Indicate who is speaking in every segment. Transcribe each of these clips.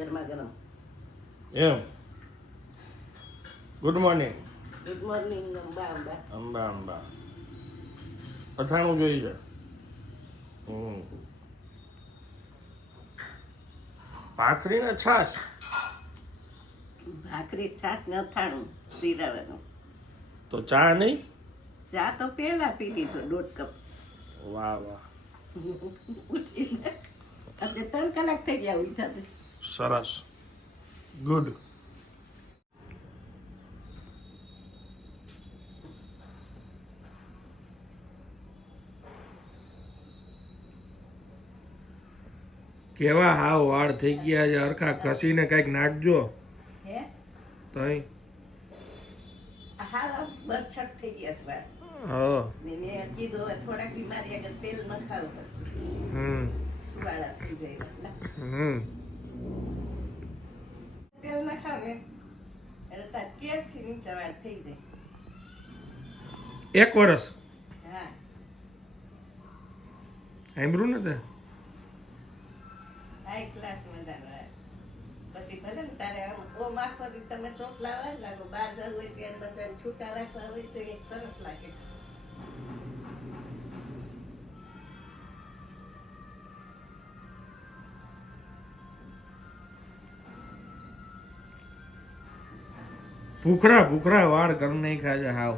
Speaker 1: ગરમા ગરમ.
Speaker 2: એમ. ગુડ મોર્નિંગ
Speaker 1: ગુડ મોર્નિંગ અંબા અંબા.
Speaker 2: અંબા અંબા. અથાણું જોઈ છે. ભાખરી ને છાશ.
Speaker 1: ભાખરી છાશ ને અથાણું શીરાવાનું.
Speaker 2: તો ચા નહીં?
Speaker 1: ચા તો પહેલા પી લીધો દોઢ કપ.
Speaker 2: વાહ વાહ.
Speaker 1: અને ત્રણ કલાક થઈ ગયા ઉઠા તો.
Speaker 2: સરસ ગુડ કેવા હાવ વાળ થઈ ગયા છે હરખા ઘસીને કંઈક નાખજો.
Speaker 1: હે?
Speaker 2: તઈ.
Speaker 1: હા બરછટ થઈ ગયા છે વાળ.
Speaker 2: હા.
Speaker 1: મેં કીધું થોડાક બીમારી આગળ તેલ ન ખાવ
Speaker 2: હમ.
Speaker 1: સુવાળા થઈ જાય એટલા.
Speaker 2: હમ
Speaker 1: તેલ ન ખાવ ને એટલે નીચે વાત થઈ જાય.
Speaker 2: એક વર્ષ
Speaker 1: હા.
Speaker 2: સાંભળ્યું ને તે?
Speaker 1: હાઈ ક્લાસ મજાનો પછી ભલે ને તારે આમ ઓમ આખોથી તમે ચોટલા લાગો બહાર જવું હોય ત્યારે બચાને છૂટા રાખવા હોય તો એક સરસ લાગે.
Speaker 2: ભૂખરા ભૂખરા વાળ કર નાખ્યા છે હાવ.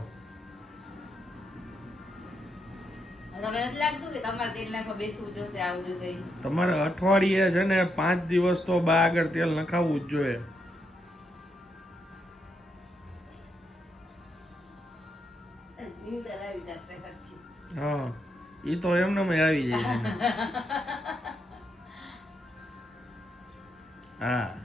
Speaker 3: તમારે
Speaker 2: અઠવાડિયે છે ને પાંચ દિવસ તો બા આગળ તેલ નખાવવું જ જોઈએ. હા એ તો એમને આવી જાય હા.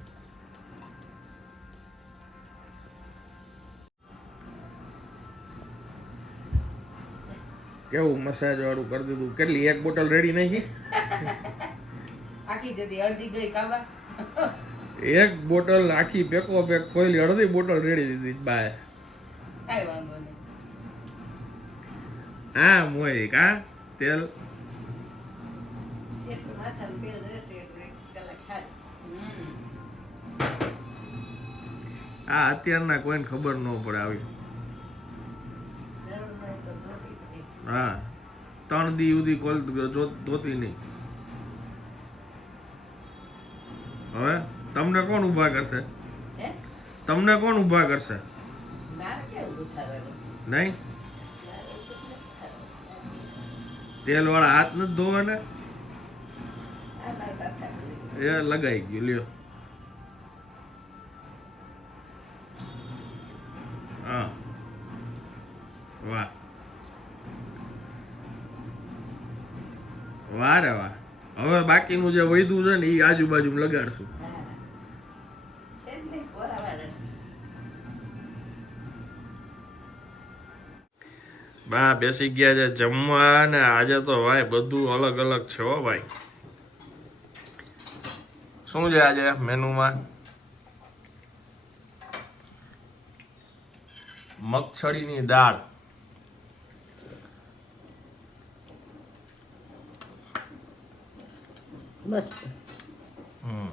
Speaker 2: કેવું મસાજ વાળું કરી દીધું? કેટલી એક બોટલ રેડી નાખી?
Speaker 3: આખી જતી અડધી ગઈ કાબા.
Speaker 2: એક બોટલ આખી પેકો પેક ખોલી અડધી બોટલ રેડી દીધી બાય
Speaker 3: કાંઈ વાંધો નહીં.
Speaker 2: હા મોય કા? તેલ?
Speaker 1: જેટલું માથાનું તેલ રહેશે એટલું એક કલાક ખાય
Speaker 2: આ અત્યારના કોઈને ખબર ન પડે આવી. હા. ત્રણ દી સુધી કોલ ધોતી નહીં. હવે તમને કોણ ઊભા કરશે? તમને કોણ ઊભા કરશે? નહીં. તેલ વાળા હાથ નથી ધોવાના. એ લગાઈ ગયું લ્યો. હા. વાહ. વાહ રે વાહ. હવે બાકીનું જે વૈધું છે ને એ આજુબાજુ લગાડશું. બા બેસી ગયા છે જમવા ને આજે તો ભાઈ બધું અલગ અલગ છે હો ભાઈ. શું છે આજે મેનુમાં? મગછડીની દાળ. હમ.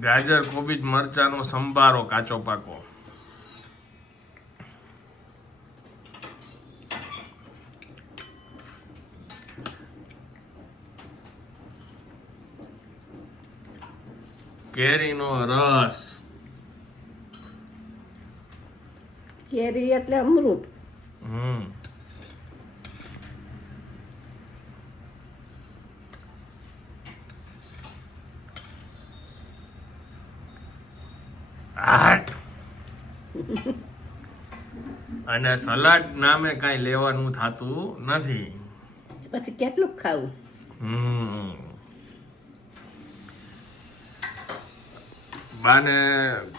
Speaker 2: ગાજર કોબીજ મરચાનો સંભારો કાચો પાકો. કેરીનો રસ.
Speaker 1: કેરી એટલે અમૃત.
Speaker 2: હમ. અને સલાડ નામે કાંઈ લેવાનું થતું નથી.
Speaker 1: પછી કેટલું ખાવું?
Speaker 2: હમ. બાને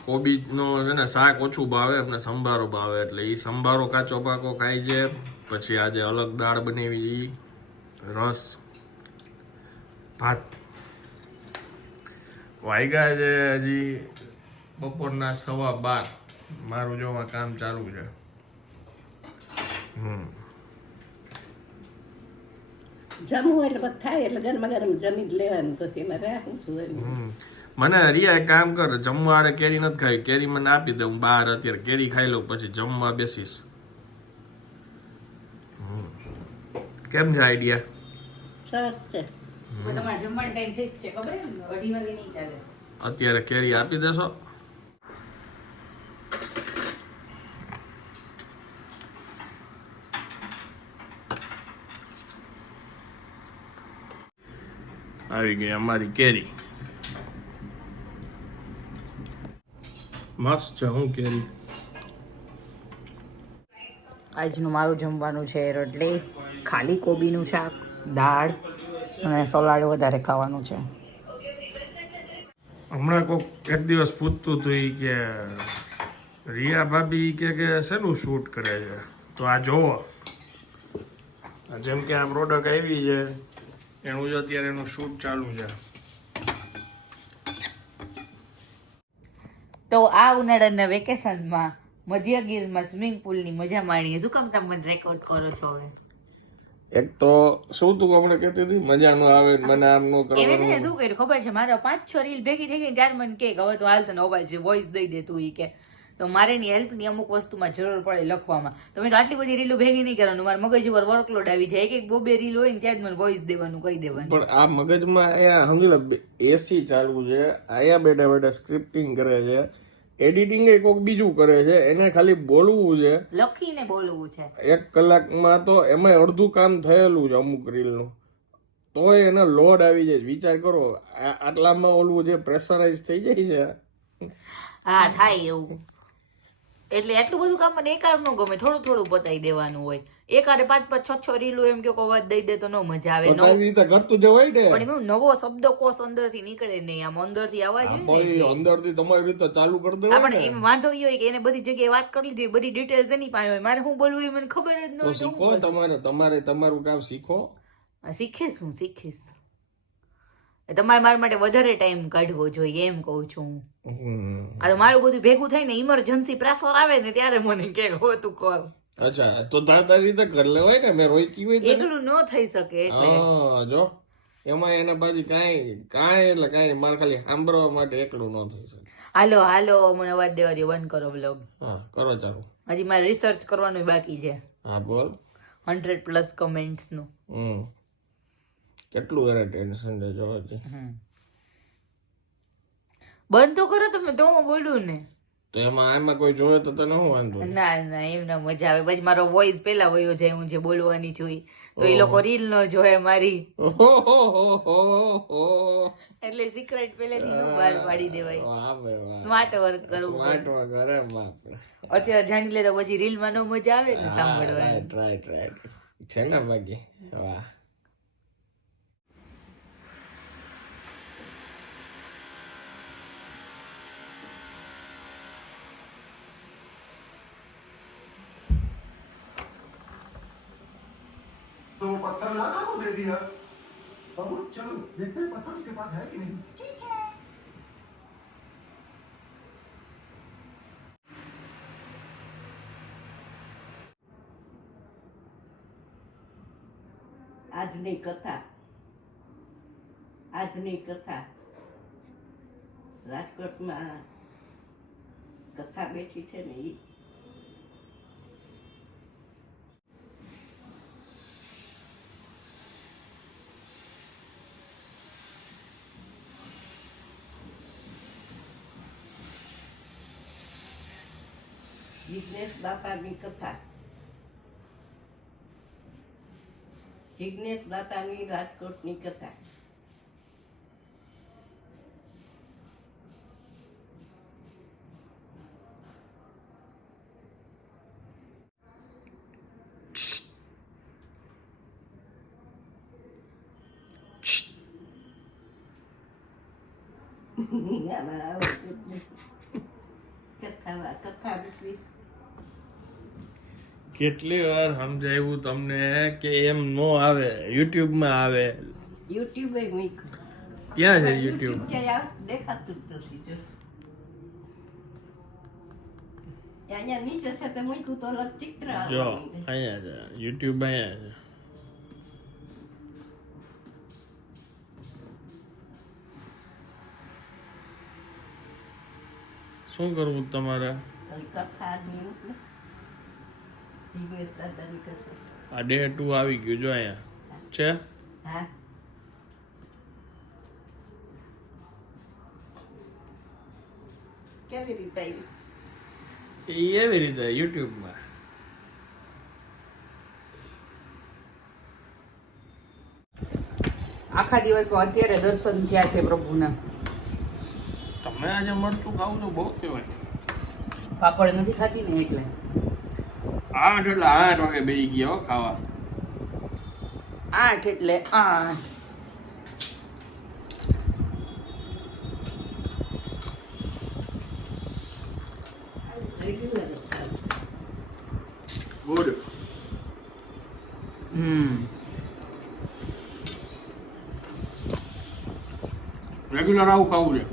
Speaker 2: કોબીજનો છે ને શાક ઓછું ભાવે એમને સંભારો ભાવે એટલે એ સંભારો કાચો પાકો ખાય છે. પછી આજે અલગ દાળ બનાવી એ રસ ભાત. વાયગા છે હજી. બપોરના સવા બાર મારું જોવા કામ ચાલુ છે. હમ.
Speaker 1: જમવું એટલે થાય એટલે ગરમા ગરમ જમી જ લેવાનું. પછી એમાં રાખું છું
Speaker 2: હમ. મને રિયા એક કામ કર જમવા હારે કેરી નથી ખાઈ. કેરી મને આપી દે હું બહાર અત્યારે કેરી ખાઈ લઉં પછી જમવા બેસીશ. કેમ છે આઈડિયા?
Speaker 1: સરસ છે.
Speaker 3: તમારે જમવાનો ટાઈમ ફિક્સ છે ખબર અઢી વાગે નહીં ચાલે.
Speaker 2: અત્યારે કેરી આપી દેશો. આવી ગઈ અમારી કેરી. મસ્ત છે હું કેરી.
Speaker 3: આજનું મારું જમવાનું છે રોટલી ખાલી કોબીનું શાક દાળ અને સલાડ વધારે ખાવાનું છે.
Speaker 2: હમણાં કોઈક એક દિવસ પૂછતું હતું એ કે રિયા ભાભી કે કે શેનું શૂટ કરે છે? તો આ જોવો. જેમ કે આ પ્રોડક્ટ આવી છે. એનું જ અત્યારે એનું શૂટ ચાલુ છે.
Speaker 3: તો આ ઉનાળાના વેકેશનમાં મધ્યગીરમાં સ્વિમિંગ પુલની મજા માણીએ. શું કામ તમે મને રેકોર્ડ કરો છો હવે?
Speaker 2: એક તો શું તું હમણાં કહેતી હતી? મજા ન આવે મને આમ ન
Speaker 3: એને
Speaker 2: કરવાનું
Speaker 3: શું કર્યું ખબર છે? મારા પાંચ છ રીલ ભેગી થઈ ગઈ ત્યાર મને કે હવે તો હાલ તને અવાજ છે વોઇસ દઈ દે તું ઈ કે. તો મારે એની હેલ્પની અમુક વસ્તુમાં જરૂર પડે લખવામાં. તો મેં આટલી બધી રીલો ભેગી નહીં કરવાનું. મારા મગજ ઉપર વર્કલોડ આવી જાય. એક એક બો બે રીલ હોય ને ત્યાં જ મને વોઇસ દેવાનું કહી દેવાનું.
Speaker 2: પણ આ મગજમાં અહીંયા સમજી એસી ચાલુ છે અહીંયા બેઠા બેઠા સ્ક્રિપ્ટિંગ કરે છે એડિટિંગ એ કોક બીજું કરે છે એને ખાલી બોલવું છે.
Speaker 3: લખીને બોલવું છે.
Speaker 2: એક કલાકમાં તો એમાં અડધું કામ થયેલું છે અમુક રીલનું. તોય એને લોડ આવી જાય. વિચાર કરો આટલામાં ઓલું જે પ્રેશરાઇઝ થઈ જાય છે.
Speaker 3: હા થાય એવું. એટલે એટલું બધું કામ મને એકાર ન ગમે થોડું થોડું બતાવી દેવાનું હોય. એકારે પાંચ પાંચ છ છ રીલું એમ કે અવાજ દઈ દે તો ન મજા આવે.
Speaker 2: શબ્દ કરતું જવાય ને.
Speaker 3: પણ એમાં નવો શબ્દકોશ અંદરથી નીકળે નહીં. આમ અંદરથી અવાજ
Speaker 2: અંદરથી તમારી રીતે ચાલુ કરી દેવાય
Speaker 3: પણ એમ વાંધો એ હોય કે એને બધી જગ્યાએ વાત કરી લીધી બધી ડિટેલ્સ એની પાસે હોય. મારે શું બોલવું એ મને ખબર જ ન હોય
Speaker 2: શીખો તમારે તમારે તમારું કામ શીખો.
Speaker 3: શીખીશ હું શીખીશ. તમારે મારા માટે વધારે ટાઈમ કાઢવો જોઈએ એમ કહું છું. હું આ તો મારું બધું ભેગું થાય ને ઇમરજન્સી પ્રેશર આવે ને ત્યારે મને કે તું કોલ
Speaker 2: અચ્છા તો તાર રીતે કરી લેવાય ને મેં રોકી હોય
Speaker 3: એકલું ન થઈ શકે એટલે.
Speaker 2: જો. એમાં એને બાજુ કાંઈ કાંઈ એટલે કાંઈ. મારે ખાલી સાંભળવા માટે એકલું ન થઈ શકે.
Speaker 3: હાલો હાલો મને અવાજ દેવા દો બંધ કરો બ્લોગ
Speaker 2: હા કરો ચાલો.
Speaker 3: હજી મારે રિસર્ચ કરવાનું બાકી છે.
Speaker 2: હા બોલ.
Speaker 3: હંડ્રેડ પ્લસ કમેન્ટ્સનું.
Speaker 2: હમ. કેટલું એને ટેન્શન છે જો. હજી.
Speaker 3: બંધ તો કરો તમે તો હું બોલું ને.
Speaker 2: તો એમાં આમાં કોઈ જોવે તો તને શું વાંધો?
Speaker 3: ના ના એમને મજા આવે. પછી મારો વોઇસ પેલા વયો જાય હું જે બોલવાની છું તો એ લોકો રીલ ન જોવે મારી. એટલે સિક્રેટ પહેલેથી નું બહાર પાડી દેવાય. સ્માર્ટ વર્ક કરવું
Speaker 2: સ્માર્ટ વર્ક અરે બાપ
Speaker 3: અત્યારે જાણી લે તો પછી રીલમાં નો મજા આવે ને સાંભળવાની.
Speaker 2: રાઈટ રાઈટ છે ને બાકી? વાહ.
Speaker 4: वो पत्थर लाखा को दे दिया बाबू चलो देखते हैं पत्थर उसके पास है कि नहीं ठीक है
Speaker 1: આજની કથા આજની કથા રાજકોટમાં કથા બેઠી છે ને એ જિજ્ઞેશ બાપાની કથા. જિજ્ઞેશ દાતાની રાજકોટની કથા. કથા કથા વિશે.
Speaker 2: કેટલી વાર સમજાવ્યું તમને કે એમ નો આવે? યુટ્યુબમાં આવે.
Speaker 1: યુટ્યુબ
Speaker 2: ક્યાં છે યુટ્યુબ
Speaker 1: દેખાતું અહીંયા
Speaker 2: યુટ્યુબ અહીંયા છે. શું કરવું તમારે?
Speaker 1: કથા
Speaker 2: આ ડે ટુ આવી ગયું જો અહીંયા. છે?
Speaker 1: હા. કેવી રીતે આવી?
Speaker 2: એવી રીતે યુટ્યુબમાં.
Speaker 3: આખા દિવસમાં અત્યારે દર્શન થયા છે પ્રભુના.
Speaker 2: તમે આજે મળતું ખાવું તો બહુ કહેવાય.
Speaker 3: પાપડ નથી ખાતી ને એટલે.
Speaker 2: આઠ એટલે આઠ વાગે બે ગયા હો ખાવા.
Speaker 3: આઠ એટલે આઠ.
Speaker 1: રેગ્યુલર
Speaker 2: ગુડ
Speaker 3: હમ.
Speaker 2: રેગ્યુલર આવું ખાવું છે.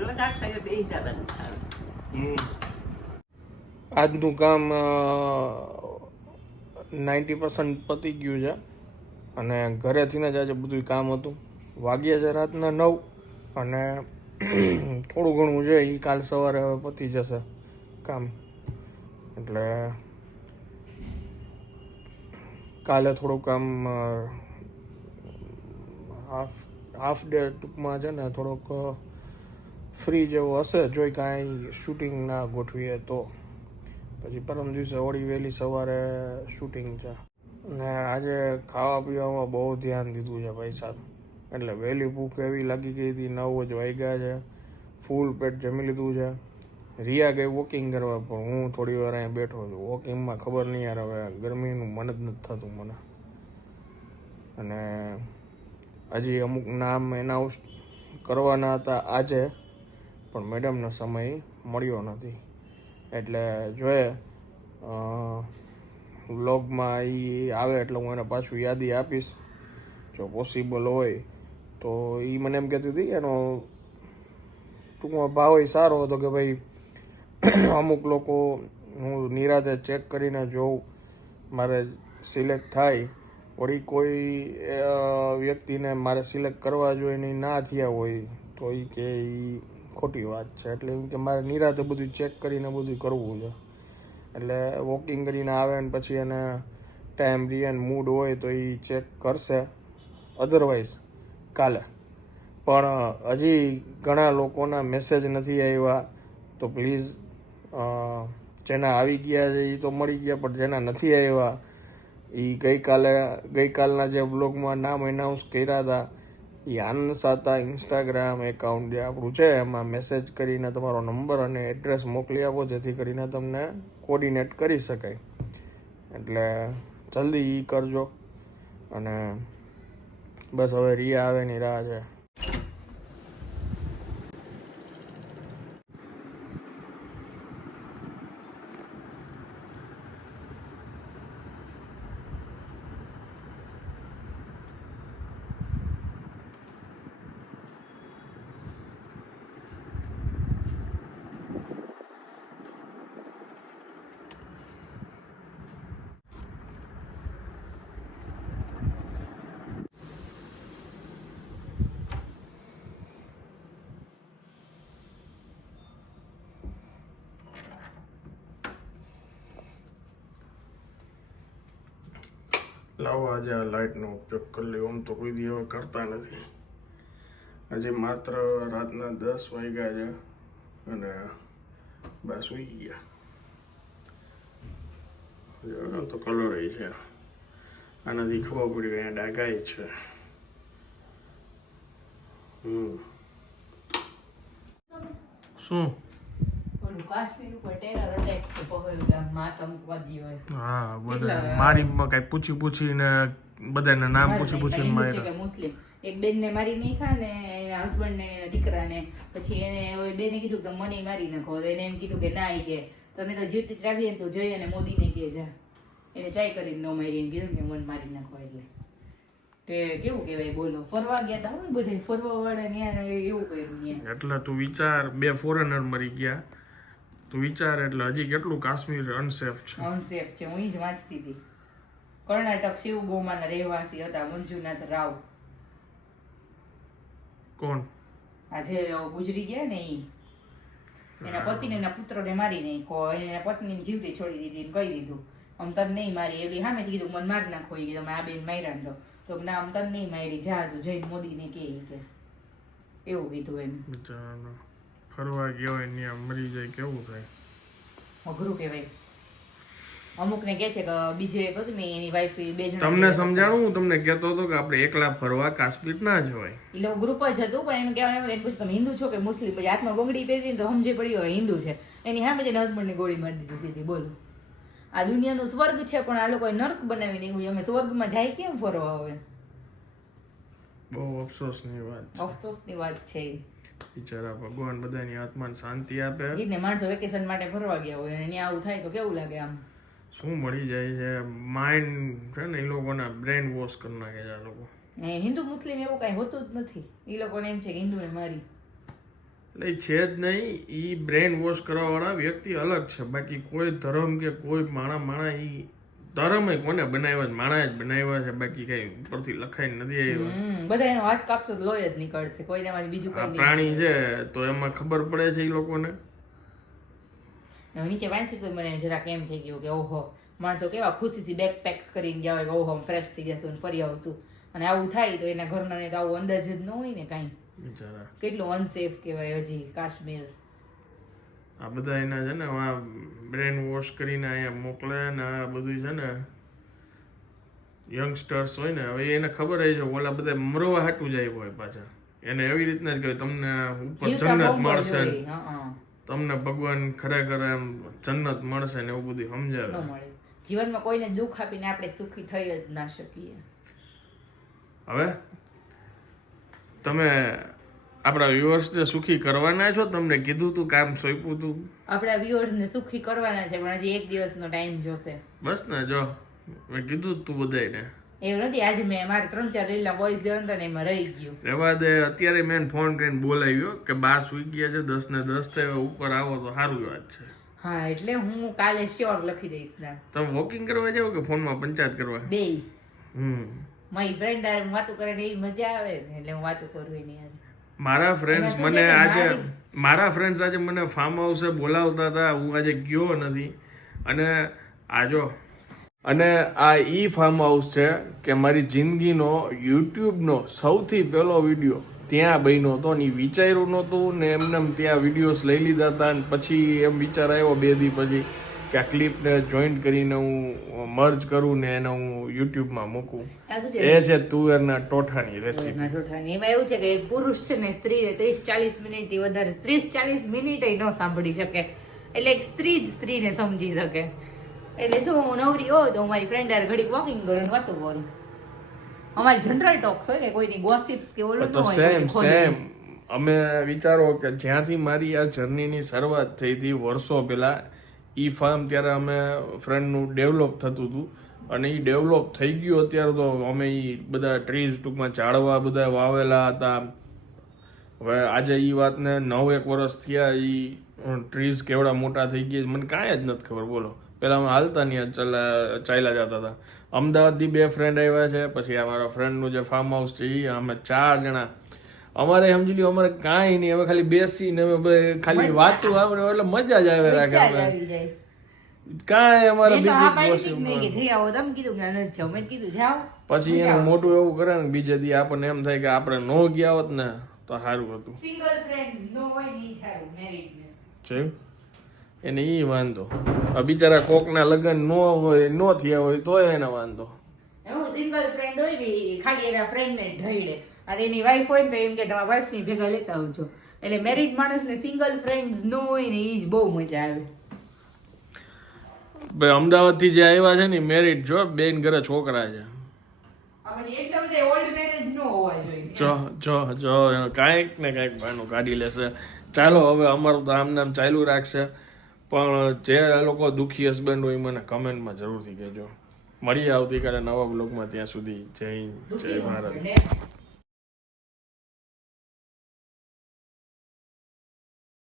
Speaker 1: રોજ આઠ વાગે બે જવાનું ખાવાનું.
Speaker 2: આજનું કામ નાઇન્ટી પર્સન્ટ પતી ગયું છે. અને ઘરેથીને જ આજે બધું કામ હતું. વાગ્યા છે રાતના નવ અને થોડું ઘણું છે એ કાલ સવારે હવે પતી જશે કામ. એટલે કાલે થોડું કામ હાફ હાફ ડે ટૂંકમાં છે ને, થોડોક ફ્રી જેવો હશે. જોઈ કાંઈ શૂટિંગ ના ગોઠવીએ તો. પછી પરમ દિવસે હોળી વહેલી સવારે શૂટિંગ છે. અને આજે ખાવા પીવામાં બહુ ધ્યાન દીધું છે ભાઈ સાહેબ. એટલે વહેલી ભૂખ એવી લાગી ગઈ હતી, નવ જ વાગ્યા છે. ફૂલ પેટ જમી લીધું છે. રિયા ગઈ વોકિંગ કરવા, પણ હું થોડી વાર અહીંયા બેઠો છું વોકિંગમાં ખબર નહીં યાર, હવે ગરમીનું મન જ નથી થતું મને. અને હજી અમુક નામ એનાઉન્સ કરવાના હતા આજે, પણ મેડમનો સમય મળ્યો નથી. એટલે જોઈએ વ્લોગમાં એ આવે એટલે હું એને પાછું યાદી આપીશ. જો પોસિબલ હોય તો એ મને એમ કહેતી હતી એનો ટૂંકમાં ભાવ એ સારો હતો કે ભાઈ અમુક લોકો હું નિરાતે ચેક કરીને જોઉં, મારે સિલેક્ટ થાય. વળી કોઈ વ્યક્તિને મારે સિલેક્ટ કરવા જોઈએ ને ના થયા હોય તો એ કે એ ખોટી વાત છે. એટલે એમ કે મારે નિરાતે બધું ચેક કરીને બધું કરવું છે. એટલે વોકિંગ કરીને આવે ને પછી એને ટાઈમ રિયન મૂડ હોય તો એ ચેક કરશે. અધરવાઇઝ કાલે. પણ હજી ઘણા લોકોના મેસેજ નથી આવ્યા. તો પ્લીઝ જેના આવી ગયા છે એ તો મળી ગયા, પણ જેના નથી આવ્યા એ ગઈકાલે, ગઈકાલના જે બ્લોગમાં નામ એનાઉન્સ કર્યા હતા આનંદ સાતા ઇન્સ્ટાગ્રામ એકાઉન્ટ જે આપણું છે, એમાં મેસેજ કરીને તમારો નંબર અને એડ્રેસ મોકલી આપો, જેથી કરીને તમને કોર્ડિનેટ કરી શકાય. એટલે જલ્દી એ કરજો. અને બસ હવે રિયા આવે ની રાહ છે. લાવો, આજે આ લાઇટનો ઉપયોગ કરી લઈએ આમ તો કોઈ દી કરતા નથી. આજે માત્ર રાતના દસ વાગ્યા છે અને બસ સુઈ ગયા. તો કલર છે. આનાથી ખબર પડી અહીંયા ડાઘાઈ છે. શું?
Speaker 3: ઓલું કાશ્મીર ઉપર ટેરર અટેક તો આતંકવાદી હોય.
Speaker 2: હા બધા. મારી કઈ પૂછી પૂછીને બધાના નામ પૂછી પૂછીને માર્યા.
Speaker 3: કે મુસ્લિમ. એક બેનને મારી નાખા ને એના હસબન્ડ ને એના દીકરાને. પછી એને બેને કીધું કે મને મારી નાખો. એને એમ કીધું કે ના કે તમે તો જીવતી જ રાખીએ તો જોઈએ અને મોદીને કે જા. એને ચાય કરીને ન મારી એને કીધું કે મને મારી નાખો એટલે. તે કેવું કહેવાય બોલો? ફરવા ગયા તા હોય બધે ફરવા વાળા ન્યા એવું કર્યું
Speaker 2: એટલે તું વિચાર બે ફોરેનર મરી ગયા. તું વિચાર એટલે હજી કેટલું કાશ્મીર અનસેફ છે.
Speaker 3: અનસેફ છે હું ઈ જ વાંચતી હતી. કર્ણાટક શિવગોમાના રહેવાસી હતા મંજુનાથ રાવ.
Speaker 2: કોણ?
Speaker 3: આ જે ગુજરી ગયા ને ઈ. એના પતિને એના પુત્રને મારી નાખ્યો એના પત્ની જીવતી છોડી દીધી કહી દીધું આમ તને નહીં મારી. એવી સામેથી કીધું મને માર નાખો. એ કીધું તમે આ બેન માર્યા દો તો. તો ના આમ તને નહીં મારી જા તું જઈને મોદીને કે એવું કીધું એને.
Speaker 2: ફરવા ગયો હોય ત્યાં મરી જાય કેવું થાય?
Speaker 3: અઘરું કહેવાય. અમુકને કહે છે કે બીજે એક હતું ને એની વાઈફ બે જણા
Speaker 2: તમને સમજાણું હું તમને કહેતો હતો કે આપણે એકલા ફરવા કાશ્મીર ના જવાય
Speaker 3: એ લોકો ગ્રુપ જ હતું પણ એનું કહેવાનું એમ પૂછ્યું તમે હિન્દુ છો કે મુસ્લિમ? પછી હાથમાં બંગડી પહેરી તો સમજે પડ્યું હોય હિન્દુ છે. એની સામે જઈને હસબન્ડને ગોળી મારી દીધી સીધી બોલો. આ દુનિયાનું સ્વર્ગ છે પણ આ લોકોએ નર્ક બનાવી નાખ્યું અમે સ્વર્ગમાં જાય કેમ ફરવા હવે?
Speaker 2: બહુ અફસોસની વાત
Speaker 3: અફસોસની વાત છે.
Speaker 2: બિચારા ભગવાન બધાની આત્માને શાંતિ આપે.
Speaker 3: ઈ ને માણસો વેકેશન માટે ફરવા ગયા હોય અને ત્યાં આવું થાય તો કેવું લાગે આમ?
Speaker 2: શું મળી જાય છે? માઇન્ડ છે ને એ લોકોના બ્રેન વોશ કરી નાખે છે આ લોકો.
Speaker 3: હિન્દુ મુસ્લિમ એવું કાંઈ હોતું જ નથી. એ લોકોને એમ છે કે હિન્દુને મારી.
Speaker 2: એટલે છે જ નહીં એ બ્રેન વોશ કરવા વાળા વ્યક્તિ અલગ છે. બાકી કોઈ ધર્મ કે કોઈ માણા માણા ઈ ધર્મ કોને બનાવ્યા છે? માણા જ બનાવ્યા છે બાકી કઈ ઉપરથી લખાઈ નથી આવ્યું.
Speaker 3: બધા એનો હાથ કાપશો તો લોહી જ નીકળશે કોઈને એમાંથી બીજું કઈ
Speaker 2: પ્રાણી છે તો એમાં ખબર પડે છે એ લોકોને.
Speaker 3: નીચે વાંચ્યું તો મને જરાક એમ થઈ ગયું કે ઓહો માણસો કેવા ખુશીથી બેગ પેક્સ કરીને ગયા હોય કે ઓહો ફ્રેશ થઈ જશું ને ફરી આવશું અને આવું થાય તો એના ઘરના ને તો આવું અંદાજ જ ન હોય ને કાંઈ. કેટલું અનસેફ કહેવાય હજી કાશ્મીર.
Speaker 2: આ બધા એના છે ને આ બ્રેન વોશ કરીને અહીંયા મોકલે ને આ બધું છે ને યંગસ્ટર્સ હોય ને હવે એને ખબર હોય છે ઓલા બધા મરવા હાટું જાય હોય પાછા. એને એવી રીતના જ કહ્યું તમને ઉપર જન્નત મળશે તમને ભગવાન ખરેખર એમ જન્નત મળશે ને એવું બધું સમજાવે.
Speaker 3: જીવનમાં કોઈને દુઃખ આપીને આપણે સુખી થઈ જ ના શકીએ.
Speaker 2: હવે તમે આપણા વ્યુઅર્સને સુખી કરવાના છો તમને કીધું તું કામ સોંપ્યું તું.
Speaker 3: આપણા વ્યુઅર્સને સુખી કરવાના છે પણ હજી એક દિવસનો ટાઈમ જોશે.
Speaker 2: બસ ને જો. મેં કીધું તું બધાને
Speaker 3: એવું નથી આજે મેં મારે ત્રણ ચાર રીલના વોઇસ દેવા હતા ને એમાં રહી ગયું.
Speaker 2: રહેવા દે અત્યારે મેં ફોન કરીને બોલાવ્યો કે બાર સુઈ ગયા છે દસ ને દસ થયો ઉપર આવો તો સારું વાત છે.
Speaker 3: હા એટલે હું કાલે શ્યોર લખી દઈશ ને.
Speaker 2: તમે વોકિંગ કરવા જાવ કે ફોનમાં પંચાયત કરવા?
Speaker 3: બે
Speaker 2: હમ.
Speaker 3: મારી ફ્રેન્ડ આ વાતું કરે ને એ મજા આવે એટલે હું વાતો કરું એની.
Speaker 2: મારા ફ્રેન્ડ્સ મને આજે
Speaker 3: મારા
Speaker 2: ફ્રેન્ડ્સ આજે મને ફાર્મ હાઉસે બોલાવતા હતા હું આજે ગયો નથી. અને આજો અને આ ઈ ફાર્મ હાઉસ છે કે મારી જિંદગીનો યુટ્યુબનો સૌથી પહેલો વીડિયો ત્યાં બન્યો હતો ને વિચાર્યું નહોતું ને એમને એમ ત્યાં વિડીયોઝ લઈ લીધા હતા ને પછી એમ વિચાર આવ્યો બે દી પછી. કે આ ક્લિપને જોઈન્ટ કરીને હું મર્જ કરું ને એને હું યુટ્યુબમાં મૂકું. એ છે તુવેરના ટોઠાની રેસીપી
Speaker 3: એમાં એવું છે કે એક પુરુષ છે ને સ્ત્રીને ત્રીસ ચાલીસ મિનિટથી વધારે ત્રીસ ચાલીસ મિનિટ ન સાંભળી શકે. એટલે એક સ્ત્રી જ સ્ત્રીને સમજી શકે. એટલે શું હું નવરી હોય તો હું મારી ફ્રેન્ડ હારે ઘડીક વોકિંગ કરું વાતું કરું. અમારી જનરલ ટોક્સ હોય કે કોઈની ગોસિપ્સ કે ઓલું
Speaker 2: તો સેમ સેમ અમે વિચારો કે જ્યાંથી મારી આ જર્નીની શરૂઆત થઈ હતી વર્ષો પહેલા ઈ ફાર્મ ત્યારે અમે ફ્રેન્ડનું ડેવલપ થતું હતું અને એ ડેવલપ થઈ ગયું અત્યારે તો અમે એ બધા ટ્રીઝ ટૂંકમાં ઝાડવા બધા વાવેલા હતા. હવે આજે એ વાતને નવ એક વર્ષ થયા એ ટ્રીઝ કેવડા મોટા થઈ ગયા મને કાંઈ જ નથી ખબર, બોલો. પહેલાં અમે હાલતા નહીં ચાલ્યા ચાલ્યા જતા હતા. અમદાવાદથી બે ફ્રેન્ડ આવ્યા છે, પછી અમારા ફ્રેન્ડનું જે ફાર્મ હાઉસ છે એ અમે ચાર જણા અમારે સમજી લ્યો અમારે કાંઈ નહીં. હવે ખાલી બેસીને અમે ખાલી વાતું આપણે એટલે મજા જ આવે રાખે અમે કાંઈ અમારે
Speaker 3: તો
Speaker 2: બીજી
Speaker 3: કે કીધું જાવ
Speaker 2: પછી એને મોટું એવું કરે ને બીજે દી આપણને એમ થાય કે આપણે નો ગયા હોત ને તો સારું હતું.
Speaker 3: સિંગલ ફ્રેન્ડ્સ નો હોય નહીં સારું મેરિડ ને.
Speaker 2: એને ઈ વાંધો. આ બિચારા કોકના લગ્ન નો હોય નો થયા હોય તોય એને વાંધો.
Speaker 3: એવું સિંગલ ફ્રેન્ડ હોય ને ખાલી એના ફ્રેન્ડને ઢળે અને એની વાઈફ હોય ને તો એમ કે તમારા વાઈફની ભેગા લેતા આવજો. એટલે મેરિડ માણસને સિંગલ ફ્રેન્ડ્સ નો હોય ને એ જ બહુ મજા આવે.
Speaker 2: ભાઈ અમદાવાદથી જે આવ્યા છે ને મેરિડ જો બેન ઘરે છોકરા છે. જો જો જો કાંઈક ને કાંઈક ભાઈનું કાઢી લેશે. ચાલો હવે અમારું તો આમ નામ ચાલુ રાખશે. પણ જે લોકો દુઃખી હસબન્ડ હોય મને કમેન્ટમાં જરૂરથી કહેજો. મળીએ આવતીકાલે નવા બ્લોગમાં ત્યાં સુધી જય હિન્દ, જય ભારત.